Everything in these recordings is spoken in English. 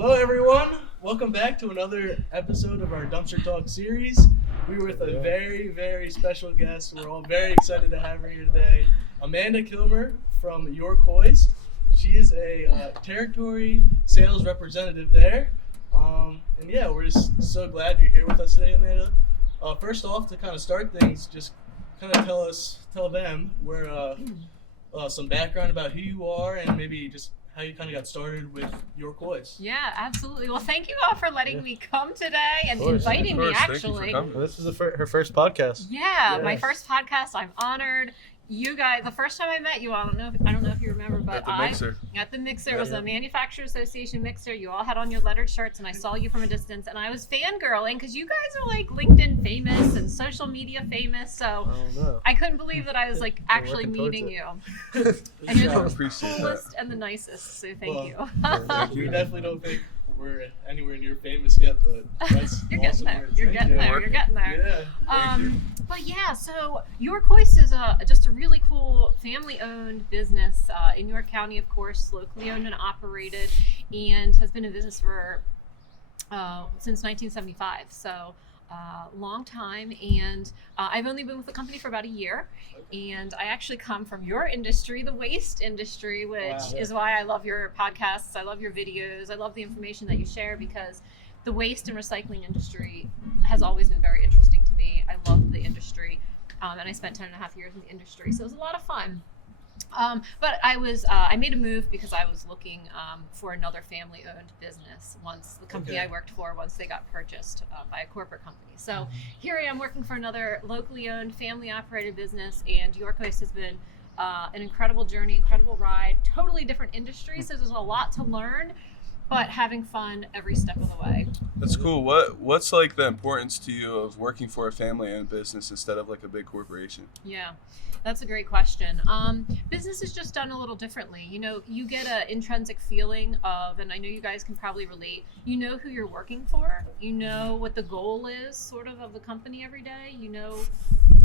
Hello, everyone. Welcome back to another episode of our Dumpster Talk series. We're with a very, very special guest. We're all very excited to have her here today. Amanda Kilmer from York Hoist. She is a territory sales representative there. And yeah, we're just so glad you're here with us today, Amanda. First off, to kind of start things, just kind of tell them where some background about who you are and maybe just how you kind of got started with York Hoist. Yeah, absolutely. Well, thank you all for letting me come today and inviting me, actually. This is her first podcast. Yeah, my first podcast. I'm honored. You guys, the first time I met you, I don't know if you remember, but at the mixer, it was a Manufacturers Association mixer. You all had on your lettered shirts, and I saw you from a distance, and I was fangirling because you guys are like LinkedIn famous and social media famous. So I couldn't believe that I was like actually meeting you. And you're the coolest and the nicest. So thank you. We definitely don't think we're anywhere near famous yet, but that's You're awesome. getting there. You're getting there. Yeah. But yeah, so York Hoist is just a really cool family-owned business in York County, of course, locally owned and operated, and has been in business for since 1975. So long time, and I've only been with the company for about a year, and I actually come from your industry, the waste industry, which is why I love your podcasts, I love your videos, I love the information that you share, because the waste and recycling industry has always been very interesting to me. I love the industry, and I spent 10.5 years in the industry, so it was a lot of fun. But I made a move because I was looking for another family-owned business once the company I worked for, once they got purchased by a corporate company. So here I am working for another locally owned, family-operated business, and York Hoist has been an incredible journey, incredible ride, totally different industry, so there's a lot to learn, but having fun every step of the way. That's cool. What's like the importance to you of working for a family-owned business instead of like a big corporation? Yeah, that's a great question. Business is just done a little differently. You know, you get an intrinsic feeling of, and I know you guys can probably relate, you know who you're working for, you know what the goal is sort of the company every day, you know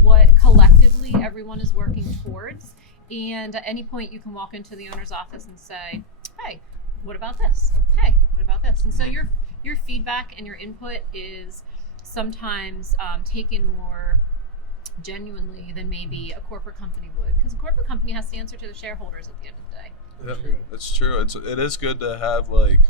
what collectively everyone is working towards, and at any point you can walk into the owner's office and say, hey, what about this? Hey, what about this? And so your feedback and your input is sometimes taken more genuinely than maybe a corporate company would, because a corporate company has to answer to the shareholders at the end of the day. Yeah, that's true. It is good to have like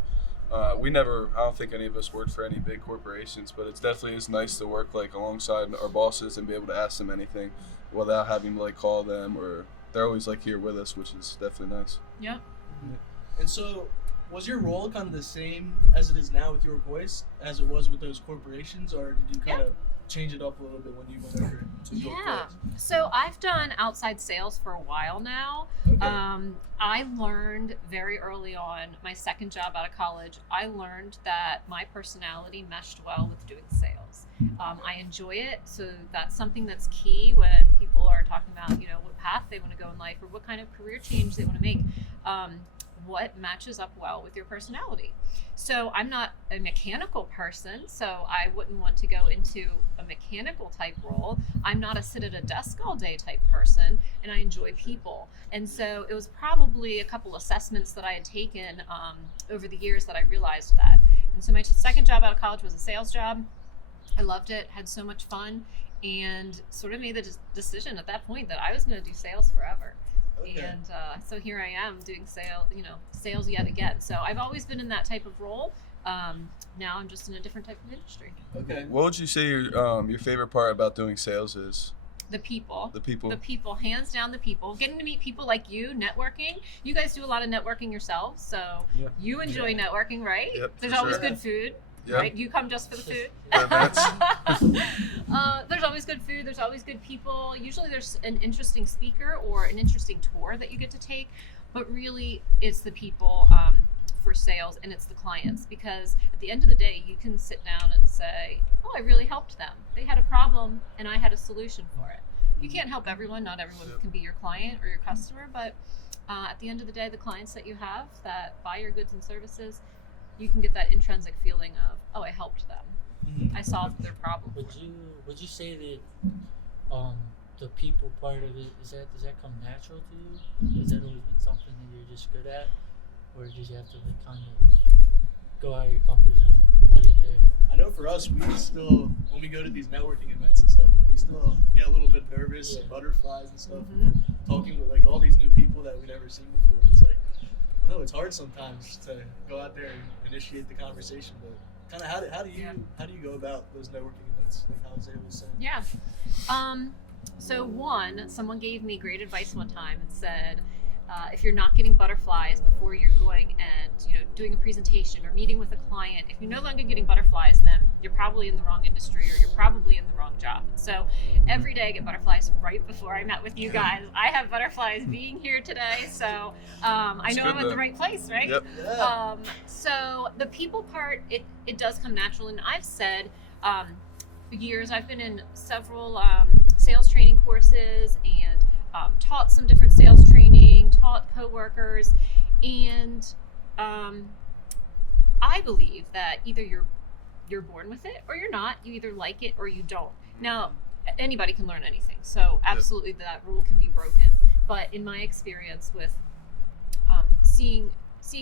I don't think any of us worked for any big corporations, but it definitely is nice to work like alongside our bosses and be able to ask them anything without having to like call them, or they're always like here with us, which is definitely nice. Yep. And so, was your role kind of the same as it is now with York Hoist as it was with those corporations, or did you kind of change it up a little bit when you went over to York Hoist? So I've done outside sales for a while now. I learned very early on, my second job out of college, I learned that my personality meshed well with doing sales. I enjoy it, so that's something that's key when people are talking about, you know, what path they want to go in life or what kind of career change they want to make. What matches up well with your personality. So I'm not a mechanical person, so I wouldn't want to go into a mechanical type role. I'm not a sit at a desk all day type person, and I enjoy people. And so it was probably a couple assessments that I had taken over the years that I realized that. And so my second job out of college was a sales job. I loved it, had so much fun, and sort of made the decision at that point that I was going to do sales forever. And so here I am doing sales yet again. So I've always been in that type of role. Now I'm just in a different type of industry. Okay. What would you say your favorite part about doing sales is? The people. The people. The people, hands down the people. Getting to meet people like you, networking. You guys do a lot of networking yourselves, so you enjoy networking, right? Yep, There's always good food. Yep. Right? You come just for the food. There's always good food. There's always good people. Usually there's an interesting speaker or an interesting tour that you get to take. But really, it's the people for sales, and it's the clients. Because at the end of the day, you can sit down and say, oh, I really helped them. They had a problem, and I had a solution for it. You can't help everyone. Not everyone can be your client or your customer. But at the end of the day, the clients that you have that buy your goods and services, you can get that intrinsic feeling of, oh, I helped them. I solved their problem. Would you say that the people part of it does that come natural to you? Has that always been something that you're just good at, or did you have to like kind of go out of your comfort zone to get there. I know for us, we still, when we go to these networking events and stuff, we still get a little bit nervous, Yeah. butterflies and stuff, Mhm. talking with like all these new people that we've never seen before. It's like, I know it's hard sometimes to go out there and initiate the conversation, but kind of how do you go about those networking events? Like how Isaiah was saying. Yeah. So someone gave me great advice one time and said, if you're not getting butterflies before you're going and doing a presentation or meeting with a client, if you're no longer getting butterflies, then you're probably in the wrong industry or you're probably in the wrong job. And so every day I get butterflies right before I met with you guys. I have butterflies being here today, so I know I'm at the right place, right? Yep. Yeah. So the people part, it does come natural, and I've said for years I've been in several sales training courses and taught some different sales training, taught coworkers, and I believe that either you're born with it or you're not. You either like it or you don't. Now, anybody can learn anything, so absolutely that rule can be broken. But in my experience with seeing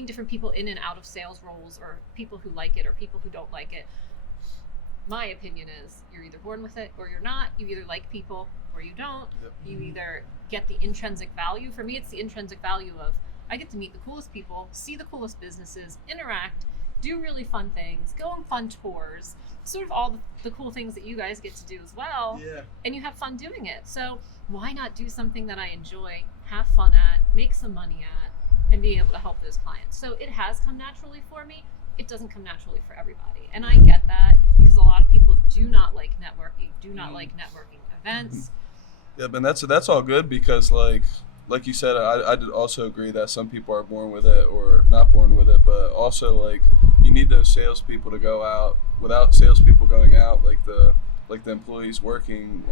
different people in and out of sales roles, or people who like it or people who don't like it, my opinion is you're either born with it or you're not. You either like people or you don't. Yep. You either get the intrinsic value. For me, it's the intrinsic value of I get to meet the coolest people, see the coolest businesses, interact, do really fun things, go on fun tours, sort of all the cool things that you guys get to do as well. Yeah. And you have fun doing it. So why not do something that I enjoy, have fun at, make some money at, and be able to help those clients? So it has come naturally for me. It doesn't come naturally for everybody. And I get that, because a lot of people do not like networking, do not like networking events. Yeah, and that's all good, because like you said, I did also agree that some people are born with it or not born with it, but also like you need those salespeople to go out. Without salespeople going out, like the employees working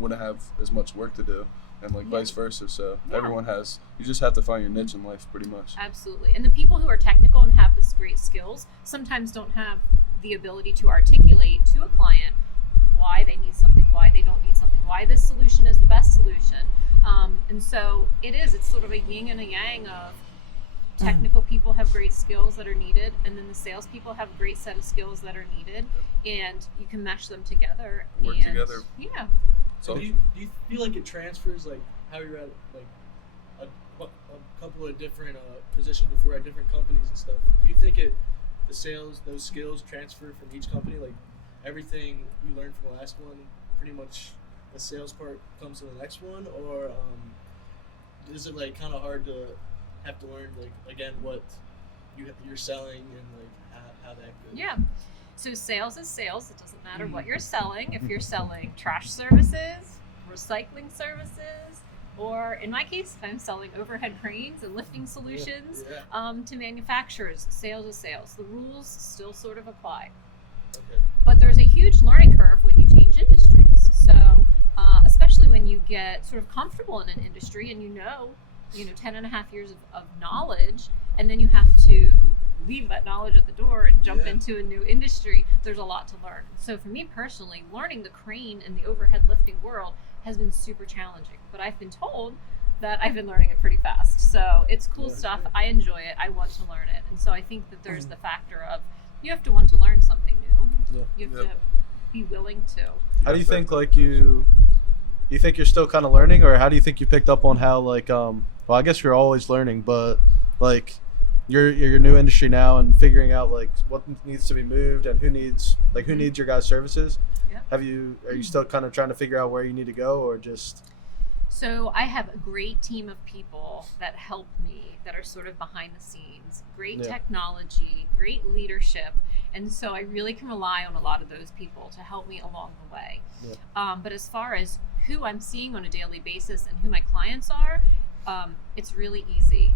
wouldn't have as much work to do, and like vice versa. So everyone has. You just have to find your niche in life, pretty much. Absolutely. And the people who are technical and have this great skills sometimes don't have the ability to articulate to a client why they need something, why they don't need something, why this solution is the best solution. And so it's sort of a yin and a yang of technical people have great skills that are needed, and then the salespeople have a great set of skills that are needed, and you can mesh them together. Work and, together. Yeah. So Do you feel like it transfers, like how you're at like a couple of different positions before at different companies and stuff? Do you think those skills transfer from each company? Like everything you learned from the last one, pretty much the sales part comes to the next one, or is it like kind of hard to have to learn like again what you're selling and like how that goes? Yeah. So sales is sales. It doesn't matter what you're selling. If you're selling trash services, recycling services, or in my case, if I'm selling overhead cranes and lifting solutions to manufacturers, sales is sales. The rules still sort of apply. Okay. But there's a huge learning curve when you change industries. So especially when you get sort of comfortable in an industry and 10 and a half years of knowledge, and then you have to leave that knowledge at the door and jump into a new industry, there's a lot to learn. So for me personally, learning the crane and the overhead lifting world has been super challenging, but I've been told that I've been learning it pretty fast. So it's cool stuff. I enjoy it. I want to learn it. And so I think that there's the factor of you have to want to learn something new. Yeah. You have to be willing to. How do you think do you think you're still kind of learning, or how do you think you picked up on how well, I guess you're always learning, but like your new industry now and figuring out like what needs to be moved and who needs your guys' services? Yeah. Are you still kind of trying to figure out where you need to go, or just? So I have a great team of people that help me, that are sort of behind the scenes, great technology, great leadership. And so I really can rely on a lot of those people to help me along the way. Yeah. But as far as who I'm seeing on a daily basis and who my clients are, it's really easy.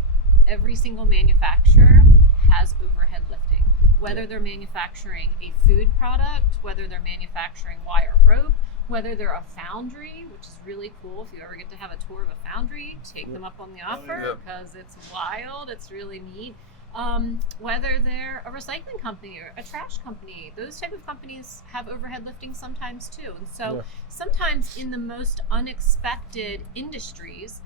Every single manufacturer has overhead lifting, whether they're manufacturing a food product, whether they're manufacturing wire rope, whether they're a foundry, which is really cool. If you ever get to have a tour of a foundry, take them up on the offer because it's wild. It's really neat. Whether they're a recycling company or a trash company, those type of companies have overhead lifting sometimes too. And so sometimes in the most unexpected industries,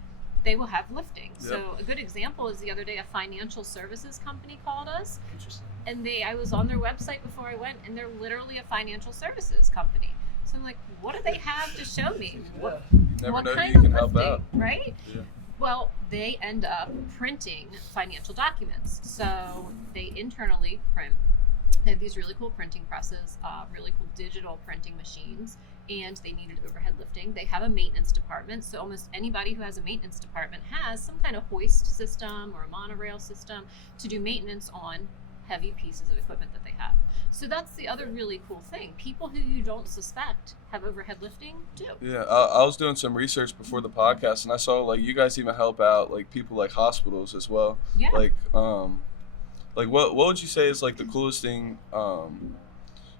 they will have lifting. Yep. So a good example is the other day a financial services company called us, Interesting. and I was on their website before I went, and they're literally a financial services company. So I'm like, what do they have to show me? What, You never what know kind who you of can help lifting, out. right? Yeah. Well, they end up printing financial documents. So they internally print. They have these really cool printing presses, really cool digital printing machines, and they needed overhead lifting. They have a maintenance department, so almost anybody who has a maintenance department has some kind of hoist system or a monorail system to do maintenance on heavy pieces of equipment that they have. So that's the other really cool thing. People who you don't suspect have overhead lifting do. Yeah, I was doing some research before the podcast, and I saw like you guys even help out like people like hospitals as well. Yeah. Like what would you say is like the coolest thing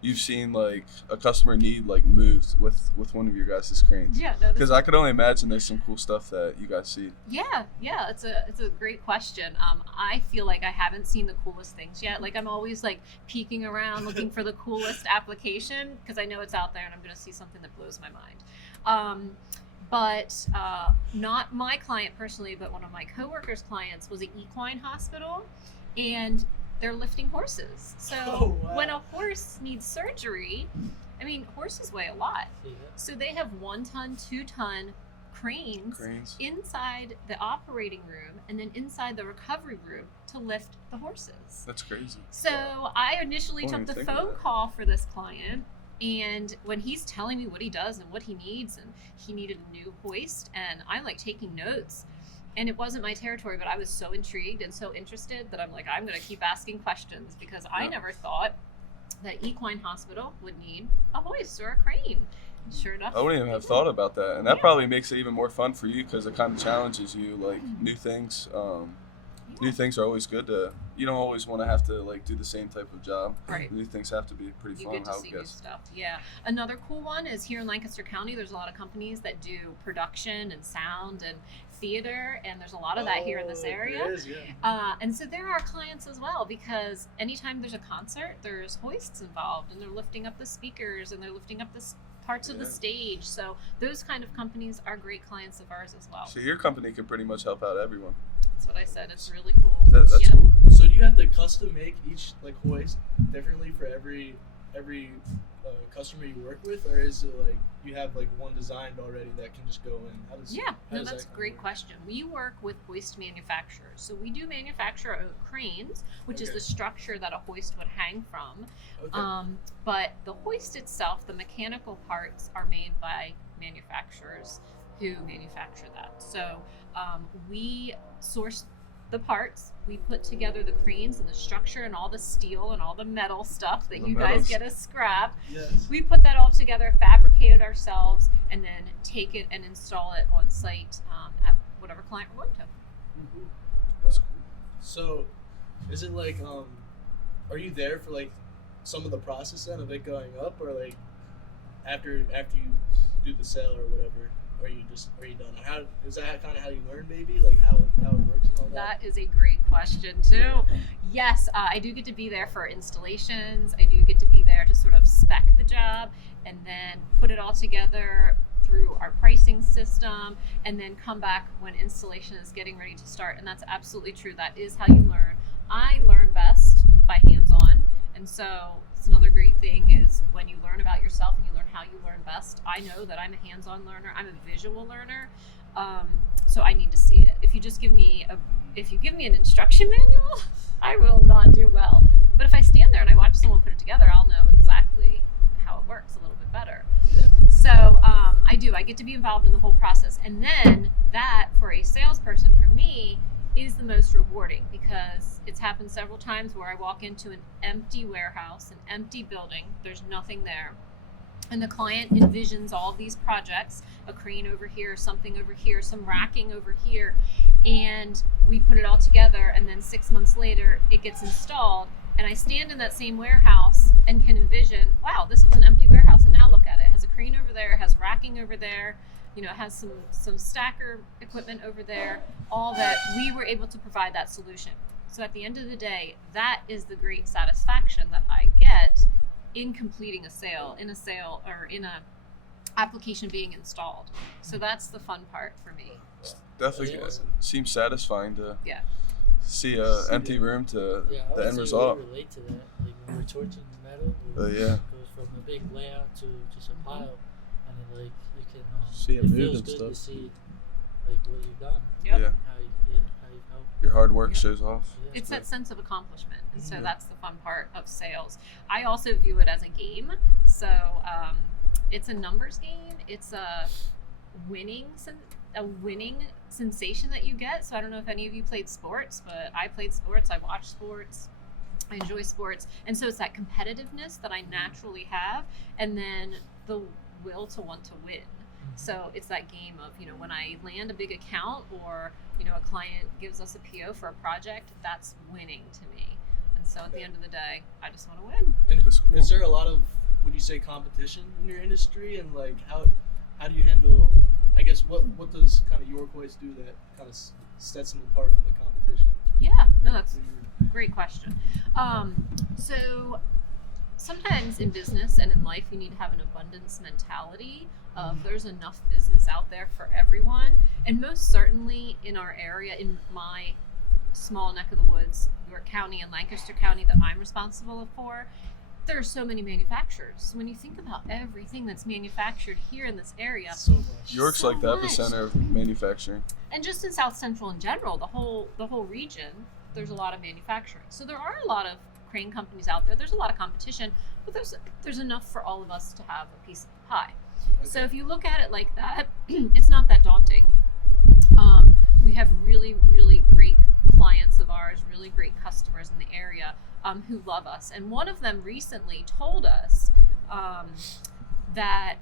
you've seen like a customer need like moved with one of your guys' cranes? Yeah, no, Because I could only imagine there's some cool stuff that you guys see. Yeah, it's a great question. I feel like I haven't seen the coolest things yet. Like I'm always like peeking around looking for the coolest application because I know it's out there and I'm going to see something that blows my mind. But not my client personally, but one of my coworkers' clients was an equine hospital, and they're lifting horses. So Oh, wow. when a horse needs surgery, I mean, horses weigh a lot. Yeah. So they have 1 ton, 2 ton cranes inside the operating room and then inside the recovery room to lift the horses. That's crazy. So I initially I took didn't the think of phone that. call for this client, and when he's telling me what he does and what he needs, and he needed a new hoist, and I'm like taking notes, and it wasn't my territory, but I was so intrigued and so interested that I'm like, I'm going to keep asking questions because I Yeah. never thought that equine hospital would need a hoist or a crane. And sure enough, I wouldn't even have thought about that, and that probably makes it even more fun for you because it kind of challenges you, like new things. New things are always good to. You don't always want to have to like do the same type of job. Right. New things have to be pretty You fun. get to How see it new gets. stuff. Yeah. Another cool one is here in Lancaster County, there's a lot of companies that do production and sound and theater, and there's a lot of that here in this area. There is, yeah. And so they're our clients as well, because anytime there's a concert, there's hoists involved, and they're lifting up the speakers and they're lifting up the parts of the Yeah. stage. So those kind of companies are great clients of ours as well. So your company can pretty much help out everyone. That's what I said. It's really cool. That's Yeah. cool. So do you have to custom make each like hoist differently for every customer you work with, or is it like you have like one designed already that can just go in? How does Yeah, how no, does that's that a great work? question. We work with hoist manufacturers. So we do manufacture our own cranes, which is Okay. the structure that a hoist would hang from. Okay. But the hoist itself, the mechanical parts, are made by manufacturers who manufacture that. So we source the parts, we put together the cranes and the structure and all the steel and all the metal stuff that The you guys metals. get as scrap. Yes. We put that all together, fabricate it ourselves, and then take it and install it on site at whatever client we're going to. Wow. So, is it like are you there for like some of the process then of it going up, or like after you do the sale or whatever? Are you done? How is that kind of how you learn, maybe like how it works and all that? That is a great question too. Yes, I do get to be there for installations. I do get to be there to sort of spec the job and then put it all together through our pricing system, and then come back when installation is getting ready to start. And that's absolutely true. That is how you learn. I learn best by hands-on, and so it's another great thing is when you learn about yourself and you learn how you learn best. I know that I'm a hands-on learner. I'm a visual learner, so I need to see it. If you give me an instruction manual, I will not do well. But if I stand there and I watch someone put it together, I'll know exactly how it works a little bit better. Yeah. So I get to be involved in the whole process, and then that for a salesperson for me is the most rewarding, because it's happened several times where I walk into an empty warehouse, an empty building, there's nothing there, and the client envisions all of these projects, a crane over here, something over here, some racking over here, and we put it all together, and then 6 months later it gets installed, and I stand in that same warehouse and can envision, wow, this was an empty warehouse, and now look at it. It has a crane over there, it has racking over there, it has some stacker equipment over there, all that we were able to provide that solution. So at the end of the day, that is the great satisfaction that I get in completing a sale, or in a application being installed. So that's the fun part for me. Definitely seems satisfying to Yeah. see a empty room to Yeah, I the would end say result. we relate to that. Like when we're torching the metal, Yeah. it goes from a big layout to just a pile, and then like you can See it it move feels and good stuff. to see like what you've done, Yep. Yeah. how you helped. Your hard work Yep. shows off. Yeah. It's that sense of accomplishment, and so Yeah. that's the fun part of sales. I also view it as a game, so it's a numbers game. It's a winning sensation that you get. So I don't know if any of you played sports, but I played sports. I watch sports. I enjoy sports, and so it's that competitiveness that I naturally have, and then the will to want to win. So it's that game of, when I land a big account or, a client gives us a PO for a project, that's winning to me. And so at the end of the day, I just want to win. And That's cool. is there a lot of, would you say, competition in your industry? And like, how do you handle, I guess, what does kind of York Hoist do that kind of sets them apart from the competition? Yeah, no, that's a great question. So sometimes in business and in life, you need to have an abundance mentality of there's enough business out there for everyone. And most certainly in our area, in my small neck of the woods, York County and Lancaster County that I'm responsible for, there are so many manufacturers. So when you think about everything that's manufactured here in this area, So much. York's So like the much. epicenter of manufacturing. and just in South Central in general, the whole region, there's a lot of manufacturing. So there are a lot of crane companies out there. There's a lot of competition, but there's enough for all of us to have a piece of the pie. So if you look at it like that, it's not that daunting. We have really, really great clients of ours, really great customers in the area who love us. And one of them recently told us that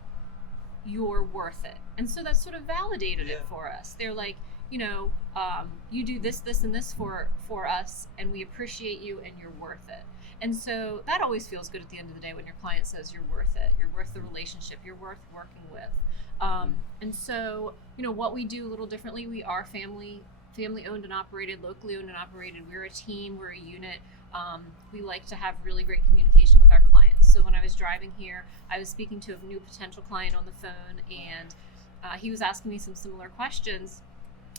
you're worth it. And so that sort of validated it for us. They're like, you do this, this, and this for us, and we appreciate you, and you're worth it. And so that always feels good at the end of the day when your client says you're worth it, you're worth the relationship, you're worth working with. And so, what we do a little differently, we are family owned and operated, locally owned and operated. We're a team, we're a unit. We like to have really great communication with our clients. So when I was driving here, I was speaking to a new potential client on the phone, and he was asking me some similar questions.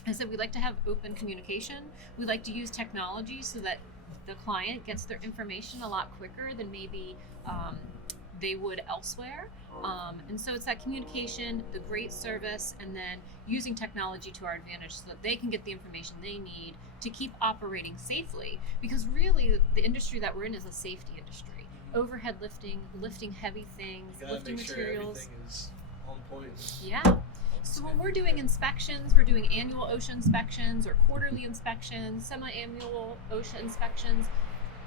I said, we like to have open communication. We like to use technology so that the client gets their information a lot quicker than maybe they would elsewhere. And so it's that communication, the great service, and then using technology to our advantage so that they can get the information they need to keep operating safely. Because really, the industry that we're in is a safety industry. Overhead lifting heavy things, You gotta lifting make sure materials. everything is on point. Yeah. So when we're doing inspections, we're doing annual OSHA inspections or quarterly inspections, semi-annual OSHA inspections.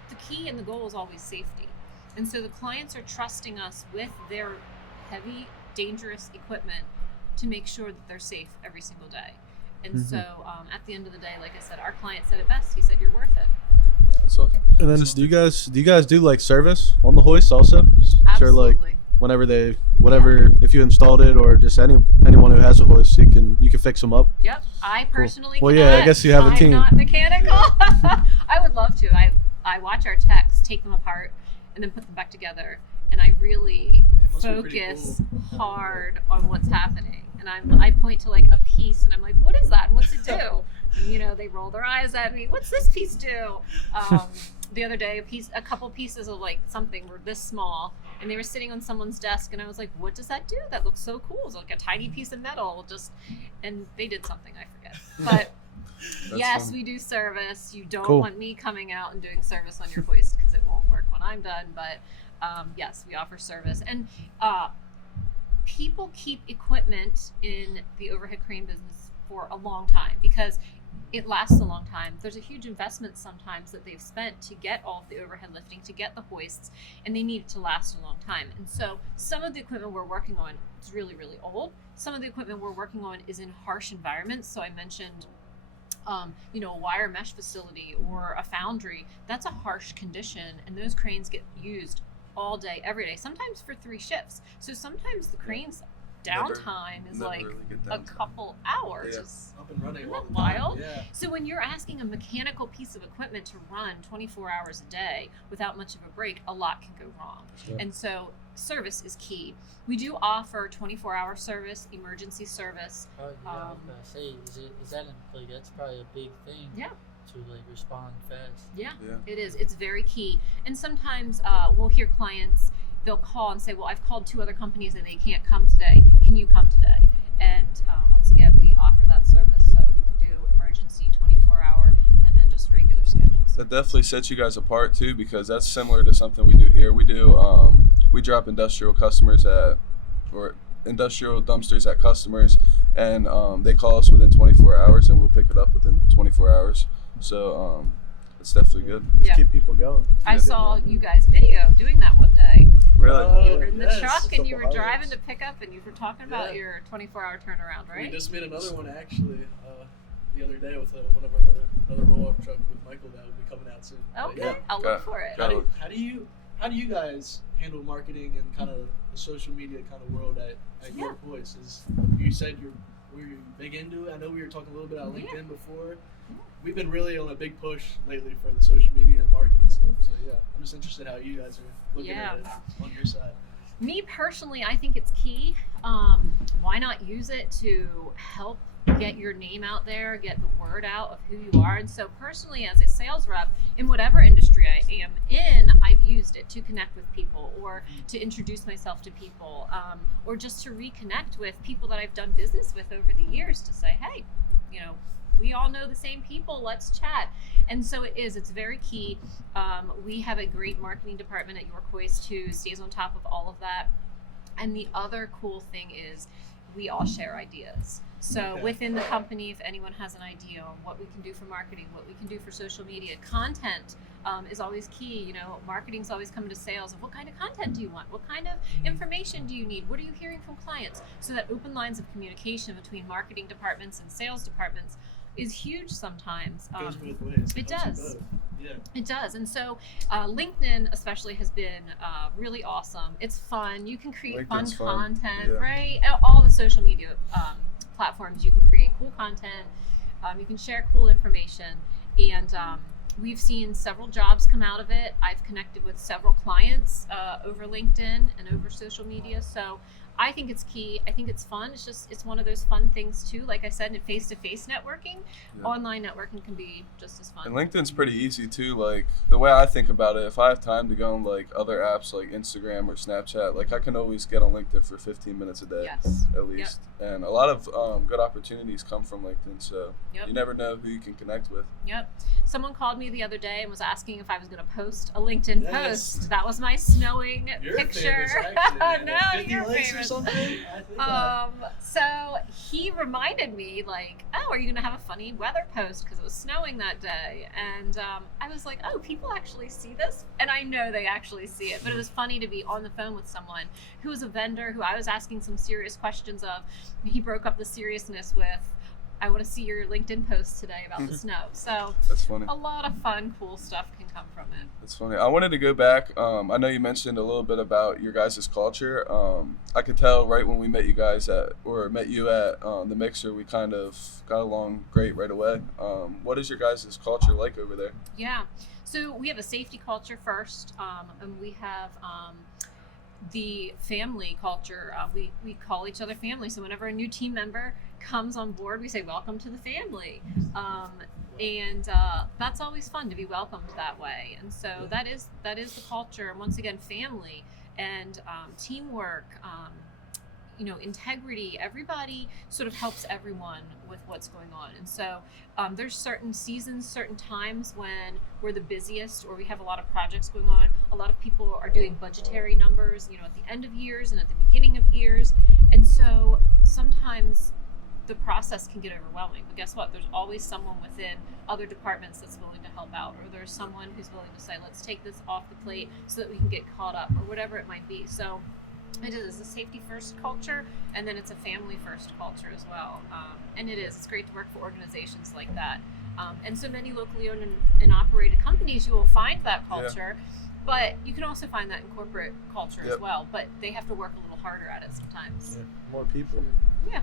The key and the goal is always safety. And so the clients are trusting us with their heavy, dangerous equipment to make sure that they're safe every single day. And so at the end of the day, like I said, our client said it best. He said, you're worth it. That's awesome. And then do you guys do like service on the hoist also? Sure, like Absolutely. whenever if you installed it or just anyone who has a hoist, you can fix them up. Yep. I personally Well, yeah, I cannot. guess you have a team. I'm not mechanical. I would love to. I watch our techs take them apart and then put them back together, and I really It must be pretty focus cool. hard on what's happening. And I point to like a piece, and I'm like, what is that? And what's it do? And they roll their eyes at me. What's this piece do? The other day, a couple pieces of like something were this small, and they were sitting on someone's desk, and I was like, what does that do? That looks so cool. It's like a tiny piece of metal, and they did something, I forget. But yes, fun. we do service. You don't Cool. want me coming out and doing service on your hoist because it won't work when I'm done. But yes, we offer service. And people keep equipment in the overhead crane business for a long time because it lasts a long time. There's a huge investment sometimes that they've spent to get all of the overhead lifting, to get the hoists, and they need it to last a long time. And so some of the equipment we're working on is really, really old. Some of the equipment we're working on is in harsh environments. So I mentioned a wire mesh facility or a foundry. That's a harsh condition, and those cranes get used all day, every day, sometimes for 3 shifts. So sometimes the cranes downtime is never like really get a downtime. couple hours. Yeah. It's- Up and running Isn't all that the time. wild? Yeah. So when you're asking a mechanical piece of equipment to run 24 hours a day without much of a break, a lot can go wrong. Sure. And so service is key. We do offer 24-hour service, emergency service. Oh, yeah, I was gonna say, is that like that's probably a big thing. Yeah. To like respond fast. Yeah, Yeah. it is. It's very key. And sometimes we'll hear clients, they'll call and say, well, I've called 2 other companies and they can't come today. Can you come today? And once again, we offer that service. So we can do emergency 24-hour and then just regular schedules. That definitely sets you guys apart too, because that's similar to something we do here. We do we drop industrial dumpsters at customers, and they call us within 24 hours, and we'll pick it up within 24 hours. So it's definitely good. Just Yeah. keep people going. I Yeah. saw you guys video doing that one day. Really? Oh, You were in the yes. truck and you were Couple driving highlights. to pick up and you were talking about Yeah. your 24-hour turnaround, We right? just made another one actually the other day with one of our another roll-off truck with Michael that will be coming out soon. But Okay, yeah. I'll look for it. Got it. How do you guys handle marketing and kind of the social media kind of world at York Hoist? You said were you big into it? I know we were talking a little bit about LinkedIn before. We've been really on a big push lately for the social media and marketing stuff. So yeah, I'm just interested how you guys are looking at it on your side. Me personally, I think it's key. Why not use it to help get your name out there, get the word out of who you are? And so personally, as a sales rep, in whatever industry I am in, I've used it to connect with people or to introduce myself to people, or just to reconnect with people that I've done business with over the years to say, hey, we all know the same people, let's chat. And so it's very key. We have a great marketing department at York Hoist who stays on top of all of that. And the other cool thing is we all share ideas. So Okay. within the company, if anyone has an idea on what we can do for marketing, what we can do for social media, content is always key. Marketing's always coming to sales of what kind of content do you want? What kind of information do you need? What are you hearing from clients? So that open lines of communication between marketing departments and sales departments is huge sometimes. It goes both ways. It helps you does. both. Yeah. It does. And so LinkedIn especially has been really awesome. It's fun. You can create LinkedIn's fun fun. content, Yeah. right? All the social media platforms, you can create cool content. You can share cool information. And we've seen several jobs come out of it. I've connected with several clients over LinkedIn and over social media. So I think it's key. I think it's fun. It's one of those fun things too. Like I said, in face-to-face networking, Yeah. online networking can be just as fun. And LinkedIn's pretty easy too. Like the way I think about it, if I have time to go on like other apps like Instagram or Snapchat, like I can always get on LinkedIn for 15 minutes a day Yes. at least. And a lot of good opportunities come from LinkedIn. So Yep. you never know who you can connect with. Yep. Someone called me the other day and was asking if I was going to post a LinkedIn Yes. post. That was my snowing You're picture. famous, actually. No, 50 you're likes famous. or something? I think So he reminded me, like, oh, are you going to have a funny weather post? Because it was snowing that day. And I was like, oh, people actually see this? And I know they actually see it. But it was funny to be on the phone with someone who was a vendor who I was asking some serious questions of. He broke up the seriousness with, I want to see your LinkedIn post today about the snow. So That's funny. a lot of fun, cool stuff can come from it. That's funny. I wanted to go back. I know you mentioned a little bit about your guys' culture. I could tell right when we met you guys at the mixer, we kind of got along great right away. What is your guys' culture like over there? Yeah. So we have a safety culture first, and we have the family culture. We call each other family. So whenever a new team member comes on board, we say, welcome to the family. And that's always fun to be welcomed that way. And so that is the culture. And once again, family and teamwork, integrity. Everybody sort of helps everyone with what's going on. And so there's certain seasons, certain times when we're the busiest or we have a lot of projects going on. A lot of people are doing budgetary numbers, at the end of years and at the beginning of years. And so sometimes the process can get overwhelming, but guess what? There's always someone within other departments that's willing to help out, or there's someone who's willing to say, let's take this off the plate so that we can get caught up, or whatever it might be. So it is a safety first culture, and then it's a family first culture as well. And it's great to work for organizations like that. And so many locally owned and operated companies, you will find that culture, but you can also find that in corporate culture as Yep. well, but they have to work a little harder at it sometimes. Yeah, more people. Yeah.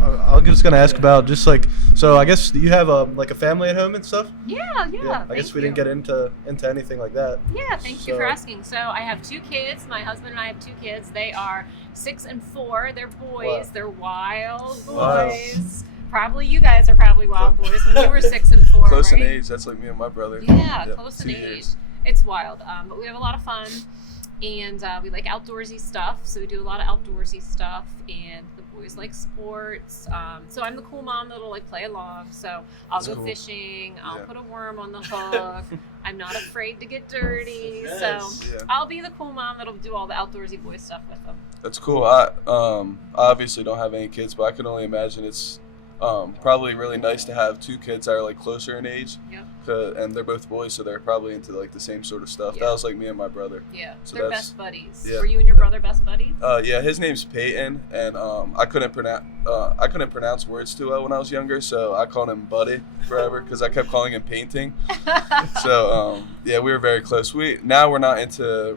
I was just gonna ask about just like, so I guess you have like a family at home and stuff. Yeah. I guess we didn't get into anything like that. Yeah, thank you for asking. So I have 2 kids. My husband and I have 2 kids. They are 6 and 4. They're boys. Wow. They're wild Wow. boys. Probably you guys are probably wild boys when you were 6 and 4. Close right? in age. That's like me and my brother. Yeah, Yep, close 2 in age. years. It's wild, but we have a lot of fun, and we like outdoorsy stuff. So we do a lot of outdoorsy stuff, and the boys like sports. So I'm the cool mom that'll like play along. So I'll That's go cool. fishing. I'll Yeah. put a worm on the hook. I'm not afraid to get dirty. Yes. So Yeah. I'll be the cool mom that'll do all the outdoorsy boy stuff with them. That's cool. I obviously don't have any kids, but I can only imagine it's probably really nice to have 2 kids that are like closer in age. Yep. And they're both boys, so they're probably into like the same sort of stuff. Yeah. That was like me and my brother. Yeah, So they're that's- best buddies. yeah. Were you and your brother best buddies? Yeah, his name's Peyton, and I couldn't pronounce words too well when I was younger, so I called him Buddy forever because I kept calling him Painting. So yeah, we were very close. We're not into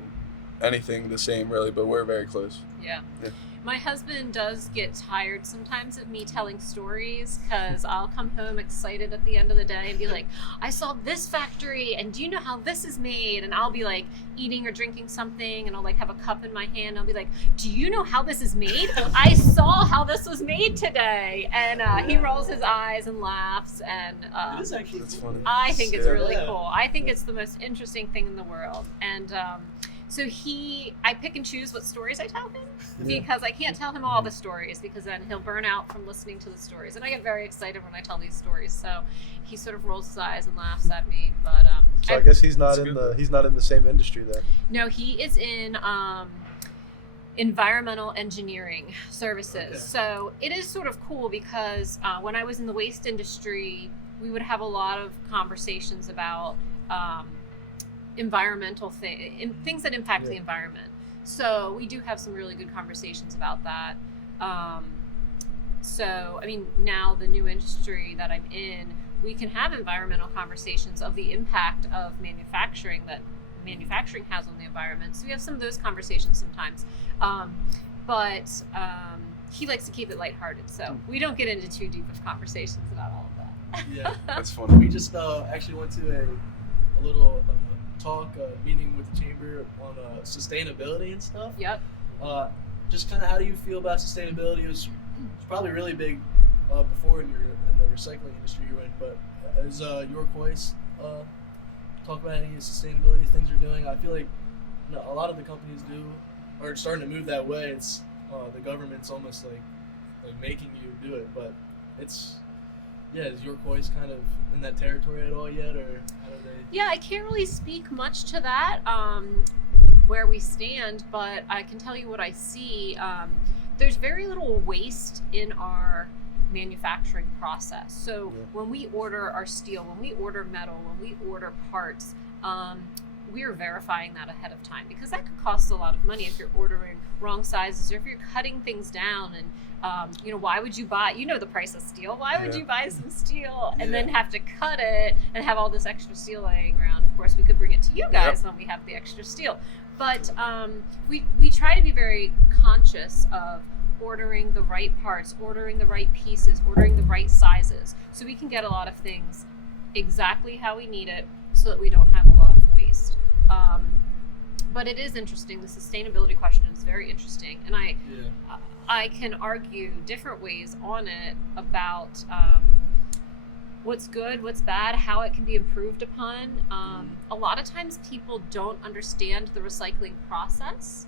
anything the same really, but we're very close. Yeah. Yeah. My husband does get tired sometimes of me telling stories because I'll come home excited at the end of the day and be like, I saw this factory and do you know how this is made? And I'll be like eating or drinking something and I'll like have a cup in my hand. And I'll be like, do you know how this is made? I saw how this was made today. And he rolls his eyes and laughs. And It is actually That's cool. funny. I think it's Yeah. really Yeah. cool. I think it's the most interesting thing in the world. And so I pick and choose what stories I tell him because I can't tell him all the stories because then he'll burn out from listening to the stories. And I get very excited when I tell these stories. So he sort of rolls his eyes and laughs at me. But So I guess he's not That's in good. he's not in the same industry then. no, he is in environmental engineering services. Okay. So it is sort of cool because when I was in the waste industry, we would have a lot of conversations about environmental things that impact the environment. So we do have some really good conversations about that. So, I mean, now the new industry that I'm in, we can have environmental conversations of the impact of manufacturing that manufacturing has on the environment. So we have some of those conversations sometimes. But he likes to keep it lighthearted. So we don't get into too deep of conversations about all of that. Yeah. That's funny. We just actually went to a little meeting with the chamber on sustainability and stuff. Yep. Just kind of how do you feel about sustainability? It was probably really big before in the recycling industry you're in, but as York Hoist talk about any sustainability things you're doing? I feel like a lot of the companies are starting to move that way. It's the government's almost like making you do it, but it's is York Hoist kind of in that territory at all yet, or how do they? Yeah, I can't really speak much to that where we stand, but I can tell you what I see. There's very little waste in our manufacturing process. So when we order our steel, when we order metal, when we order parts, we are verifying that ahead of time because that could cost a lot of money if you're ordering wrong sizes or if you're cutting things down. And why would you buy? You know the price of steel. Why would you buy some steel and then have to cut it and have all this extra steel laying around? Of course, we could bring it to you guys when we have the extra steel. But we try to be very conscious of ordering the right parts, ordering the right pieces, ordering the right sizes, so we can get a lot of things exactly how we need it, so that we don't have a lot of waste. But it is interesting. The sustainability question is very interesting, and I can argue different ways on it about what's good, what's bad, how it can be improved upon. A lot of times people don't understand the recycling process,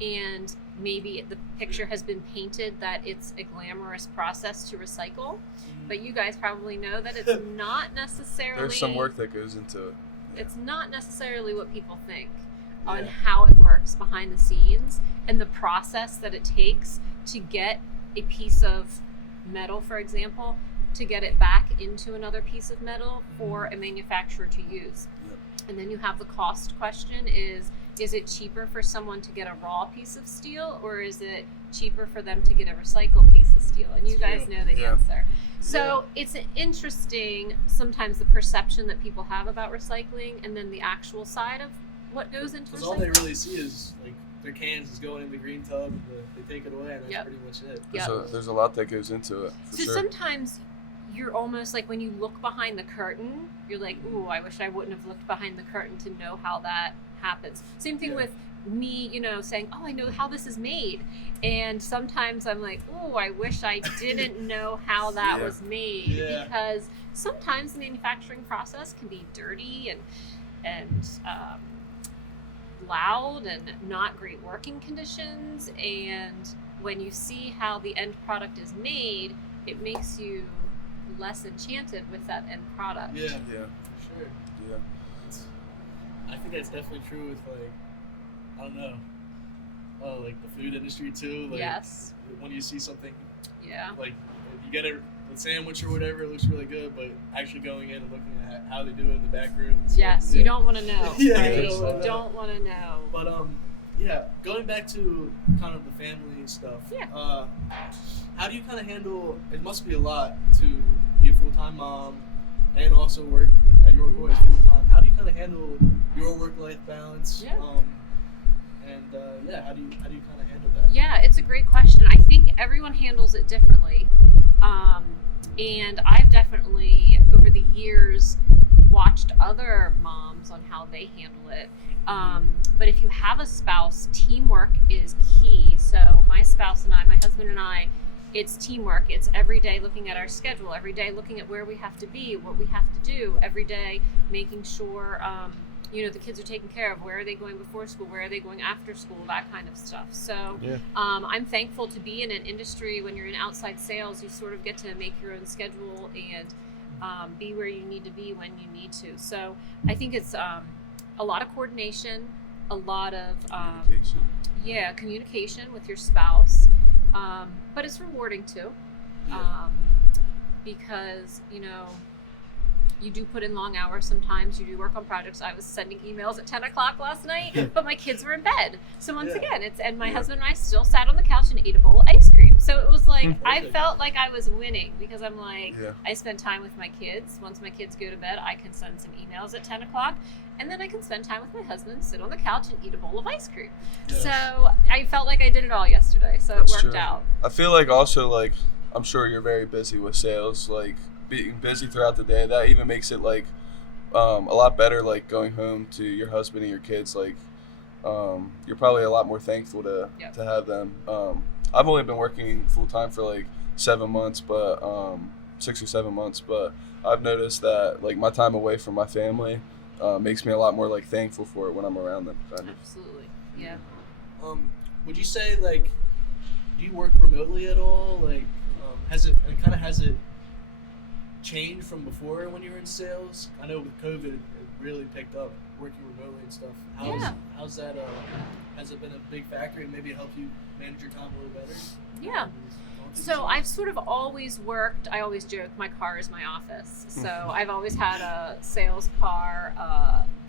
and maybe the picture has been painted that it's a glamorous process to recycle, but you guys probably know that it's not necessarily. There's some work that goes into it. It's not necessarily what people think on how it works behind the scenes and the process that it takes to get a piece of metal, for example, to get it back into another piece of metal for a manufacturer to use. And then you have the cost question is it cheaper for someone to get a raw piece of steel, or is it cheaper for them to get a recycled piece of steel? And you guys know the answer. So it's interesting sometimes the perception that people have about recycling and then the actual side of what goes into Because recycling. all they really see is like their cans is going in the green tub, and they take it away, and that's pretty much it. There's a lot that goes into it. For so sure. sometimes you're almost like when you look behind the curtain, you're like, ooh, I wish I wouldn't have looked behind the curtain to know how that happens. Same thing with me, saying, oh, I know how this is made. And sometimes I'm like, oh, I wish I didn't know how that was made. Because sometimes the manufacturing process can be dirty and loud and not great working conditions. And when you see how the end product is made, it makes you less enchanted with that end product. Yeah, for sure. Yeah. I think that's definitely true with, like, I don't know, like the food industry too. Like, yes. When you see something, like you get a sandwich or whatever, it looks really good, but actually going in and looking at how they do it in the back room. Yes, you don't want to know. Right? You don't want to know. But going back to kind of the family stuff. How do you kind of handle? It must be a lot to be a full-time mom and also work at York Hoist full-time. How do you kind of handle your work-life balance? How do you kind of handle that? Yeah, it's a great question. I think everyone handles it differently. And I've definitely, over the years, watched other moms on how they handle it. But if you have a spouse, teamwork is key. So my spouse and I, my husband and I, it's teamwork. It's every day looking at our schedule, every day looking at where we have to be, what we have to do, every day making sure the kids are taken care of. Where are they going before school? Where are they going after school? That kind of stuff. So I'm thankful to be in an industry when you're in outside sales, you sort of get to make your own schedule and be where you need to be when you need to. So I think it's a lot of coordination, a lot of communication with your spouse. But it's rewarding too, because you do put in long hours sometimes. You do work on projects. I was sending emails at 10 o'clock last night, but my kids were in bed. So once again, and my husband and I still sat on the couch and ate a bowl of ice cream. So it was like, I felt like I was winning because I'm like, I spend time with my kids. Once my kids go to bed, I can send some emails at 10 o'clock. And then I can spend time with my husband, sit on the couch, and eat a bowl of ice cream. So I felt like I did it all yesterday. So it worked out. I feel like also, like, I'm sure you're very busy with sales. Like, being busy throughout the day, that even makes it, like, a lot better, like, going home to your husband and your kids. Like, you're probably a lot more thankful to have them. I've only been working full-time for, like, 7 months, but 6 or 7 months. But I've noticed that, like, my time away from my family makes me a lot more, like, thankful for it when I'm around them. Kind of. Absolutely, yeah. Would you say, like, do you work remotely at all? Like, has it changed from before when you were in sales? I know with COVID, it really picked up working remotely and stuff. How's that? Has it been a big factor and maybe help you manage your time a little better? Yeah. So I've sort of always worked, I always joke, my car is my office. So I've always had a sales car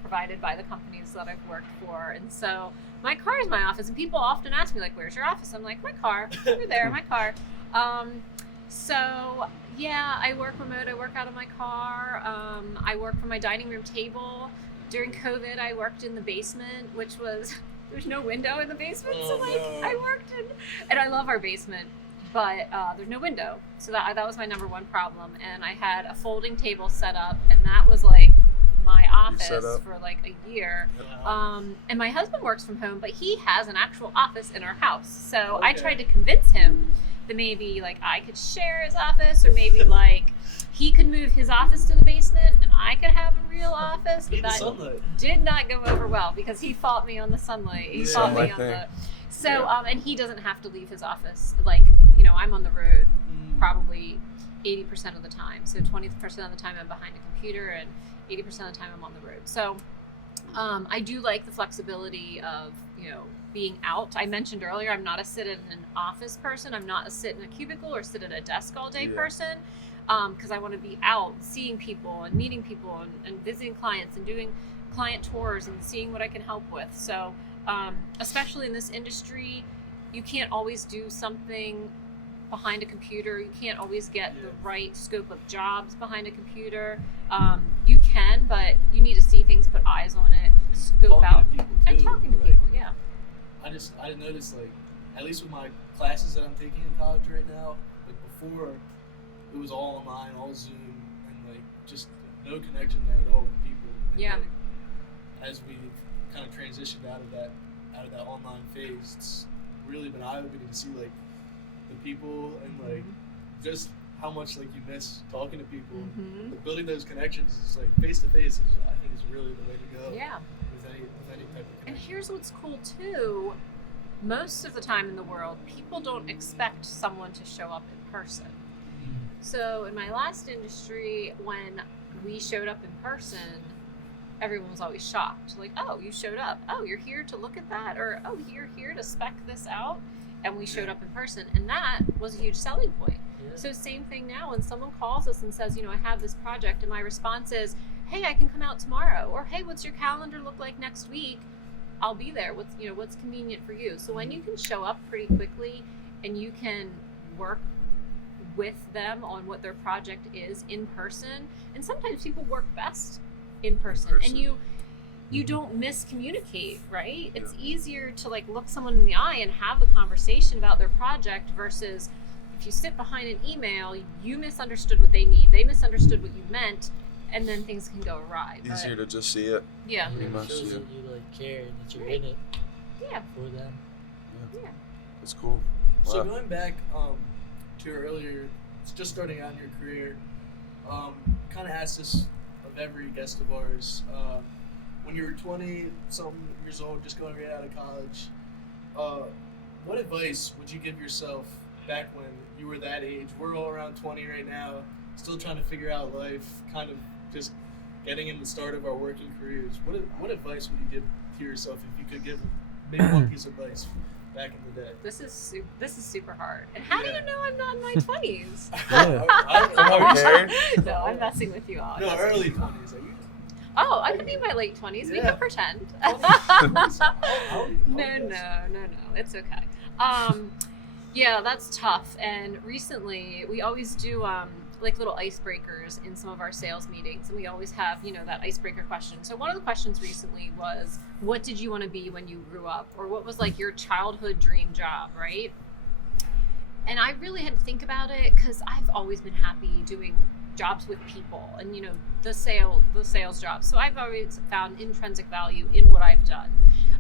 provided by the companies that I've worked for. And so my car is my office. And people often ask me, like, where's your office? I'm like, my car, over there, my car. So yeah, I work remote. I work out of my car. I work from my dining room table. During COVID, I worked in the basement, which was, there's no window in the basement. I worked in, and I love our basement, but there's no window. So that was my number one problem. And I had a folding table set up, and that was like my office for like a year. And my husband works from home, but he has an actual office in our house. So I tried to convince him that maybe like I could share his office, or maybe like he could move his office to the basement and I could have a real office. But that did not go over well because he fought me on the sunlight. He fought me on the... So, and he doesn't have to leave his office. Like, I'm on the road probably 80% of the time. So 20% of the time I'm behind a computer and 80% of the time I'm on the road. So I do like the flexibility of, being out. I mentioned earlier, I'm not a sit in an office person. I'm not a sit in a cubicle or sit at a desk all day person, because I want to be out seeing people and meeting people and visiting clients and doing client tours and seeing what I can help with. So especially in this industry, you can't always do something behind a computer. You can't always get the right scope of jobs behind a computer. You can, but you need to see things, put eyes on it, scope out, and talking to people. I noticed like, at least with my classes that I'm taking in college right now, like before, it was all online, all Zoom, and like just no connection there at all with people. And, Yeah. Like, as we've kind of transitioned out of that online phase, it's really been eye-opening to see like the people and like just how much like you miss talking to people. Mhm. Like, building those connections is like face to face. I think is really the way to go. Yeah. With any type of connection. And here's what's cool too. Most of the time in the world, people don't expect someone to show up in person. So in my last industry, when we showed up in person, everyone was always shocked. Like, oh, you showed up. Oh, you're here to look at that. Or, oh, you're here to spec this out. And we showed up in person. And that was a huge selling point. Yeah. So same thing now when someone calls us and says, I have this project, and my response is, hey, I can come out tomorrow. Or, hey, what's your calendar look like next week? I'll be there. What's convenient for you? So when you can show up pretty quickly and you can work with them on what their project is in person, and sometimes people work best in person. And you don't miscommunicate, right? It's easier to like look someone in the eye and have the conversation about their project versus if you sit behind an email, you misunderstood what they need, they misunderstood what you meant, and then things can go awry. Easier to just see it. Yeah. It much, shows yeah. that you like care and that you're in it Yeah. for them. Yeah. It's cool. So Wow. going back to earlier, just starting out in your career, kind of asked this of every guest of ours. When you were 20-something years old, just going right out of college, what advice would you give yourself back when you were that age? We're all around 20 right now, still trying to figure out life, kind of just getting in the start of our working careers. What advice would you give to yourself if you could give maybe one piece of advice back in the day? This is super hard. And how do you know I'm not in my 20s? Come on, Karen. No, I'm messing with you all. I'm No, messing early with you all. 20s. Are you? Oh, I could be in my late 20s. We Yeah. can pretend. I'll No. It's okay. Yeah, that's tough. And recently, we always do like little icebreakers in some of our sales meetings, and we always have that icebreaker question. So one of the questions recently was, what did you want to be when you grew up, or what was like your childhood dream job, right? And I really had to think about it because I've always been happy doing jobs with people and the sales jobs. So I've always found intrinsic value in what I've done,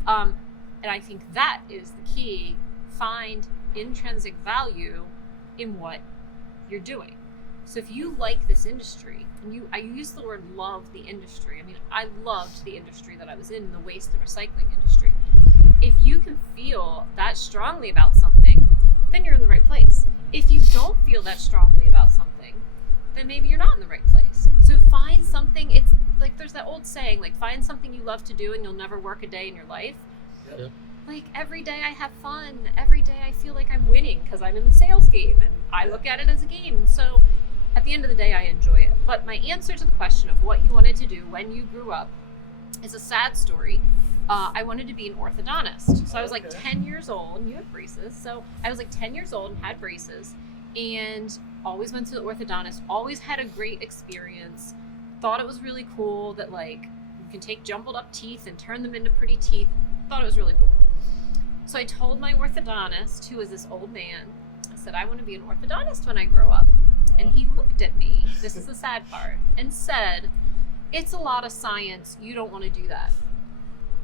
and I think that is the key. Find intrinsic value in what you're doing. So if you like this industry, and I use the word love the industry. I mean, I loved the industry that I was in, the waste and recycling industry. If you can feel that strongly about something, then you're in the right place. If you don't feel that strongly about something, then maybe you're not in the right place. So find something. It's like there's that old saying, like, find something you love to do and you'll never work a day in your life. Yep. Like every day I have fun. Every day I feel like I'm winning because I'm in the sales game and I look at it as a game. And so at the end of the day, I enjoy it. But my answer to the question of what you wanted to do when you grew up is a sad story. I wanted to be an orthodontist. So I was like 10 years old, and you have braces. So I was like 10 years old and had braces and always went to the orthodontist, always had a great experience, thought it was really cool that like you can take jumbled up teeth and turn them into pretty teeth. Thought it was really cool. So I told my orthodontist, who was this old man, I said, I want to be an orthodontist when I grow up. And he looked at me, this is the sad part, and said, it's a lot of science. You don't want to do that.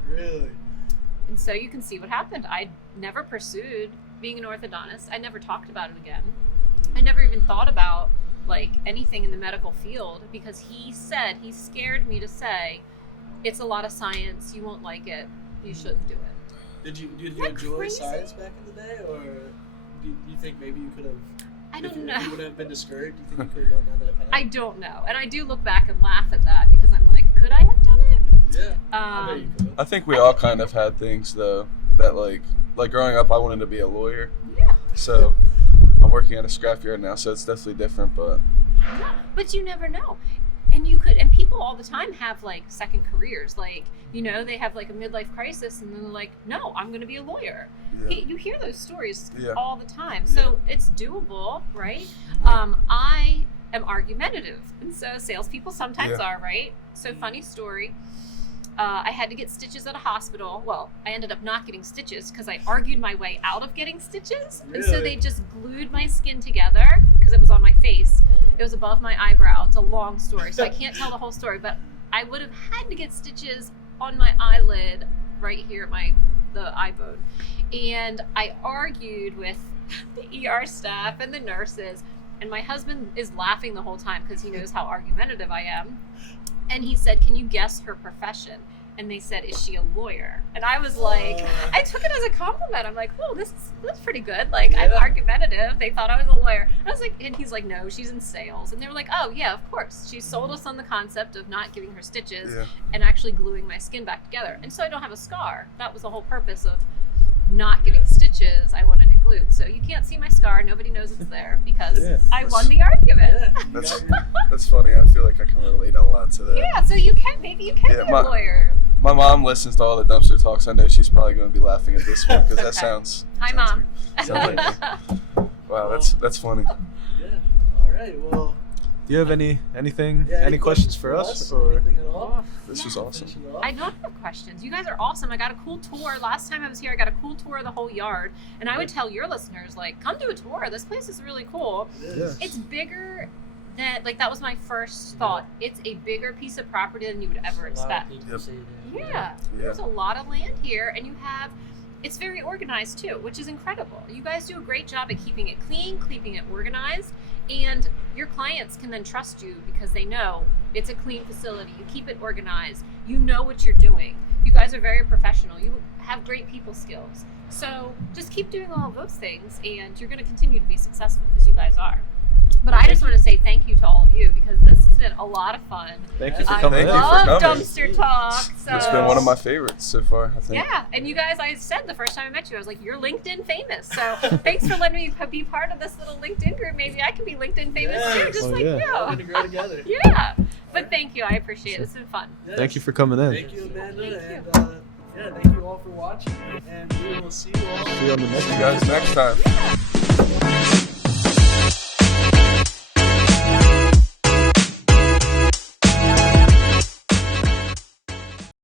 Really? And so you can see what happened. I never pursued being an orthodontist. I never talked about it again. I never even thought about like anything in the medical field because he scared me to say, it's a lot of science. You won't like it. You shouldn't do it. Did you that enjoy crazy? science back in the day, or do you think maybe you could have? I don't If you know. would have been discouraged, do you think you could have gone down that path? I don't know. And I do look back and laugh at that because I'm like, could I have done it? Yeah. I bet you could have. I think we all kind of had things though that like growing up, I wanted to be a lawyer. Yeah. So I'm working at a scrapyard now, so it's definitely different. But Yeah, but you never know. And people all the time have like second careers. Like, they have like a midlife crisis and then they're like, no, I'm going to be a lawyer. yeah, You hear those stories Yeah. all the time. So it's doable, right? I am argumentative. And so salespeople sometimes Yeah. are, right? So funny story. I had to get stitches at a hospital. Well, I ended up not getting stitches because I argued my way out of getting stitches. And so Really? they just glued my skin together because it was on my face. It was above my eyebrow. It's a long story, so I can't tell the whole story. But I would have had to get stitches on my eyelid right here at the eye bone. And I argued with the ER staff and the nurses. And my husband is laughing the whole time because he knows how argumentative I am. And he said, "Can you guess her profession?" And they said, "Is she a lawyer?" And I was like, I took it as a compliment. I'm like, "Oh, this is pretty good. Like, I'm Yeah. argumentative." They thought I was a lawyer. I was like, and he's like, "No, she's in sales." And they were like, "Oh, yeah, of course." She sold us on the concept of not giving her stitches Yeah. and actually gluing my skin back together. And so I don't have a scar. That was the whole purpose of not getting stitches. I wanted it glued. So you can't see my scar. Nobody knows it's there because Yeah. I won the argument. Yeah, you That's got your- that's funny. I feel like I can relate a lot to that. Yeah, so maybe you can Yeah, be a lawyer. My mom listens to all the dumpster talks. I know she's probably going to be laughing at this one because that Okay. sounds. Hi, sounds Mom. like- sounds like wow, that's funny. Yeah. All right. Well. Do you have anything, Yeah, any questions for us? Or Anything at all? This was Yeah. awesome. Finish it off? I don't have questions. You guys are awesome. I got a cool tour. Last time I was here, I got a cool tour of the whole yard. And I would tell your listeners, like, come do a tour. This place is really cool. It is. It's bigger than, like, that was my first thought. It's a bigger piece of property than you would ever A lot of expect. people Yep. say that. Yeah. There's a lot of land here, and you have, it's very organized too, which is incredible. You guys do a great job at keeping it clean, keeping it organized, and your clients can then trust you because they know it's a clean facility. You keep it organized. You know what you're doing. You guys are very professional. You have great people skills. So just keep doing all of those things, and you're going to continue to be successful because you guys are. But I just want to say thank you to all of you because this has been a lot of fun. Thank you for I coming Thank you in. for love coming. dumpster talk. So. It's been one of my favorites so far, I think. Yeah, and you guys, I said the first time I met you, I was like, you're LinkedIn famous. So thanks for letting me be part of this little LinkedIn group. Maybe I can be LinkedIn famous too, Yes. just Oh, like yeah. We're you. gonna grow together. Yeah, but thank you. I appreciate it. It's been fun. Yes. Thank you for coming in. Thank you, Amanda, Thank you. and yeah, thank you all for watching, and we will see you all. See you on the next See you one. guys next time. Yeah.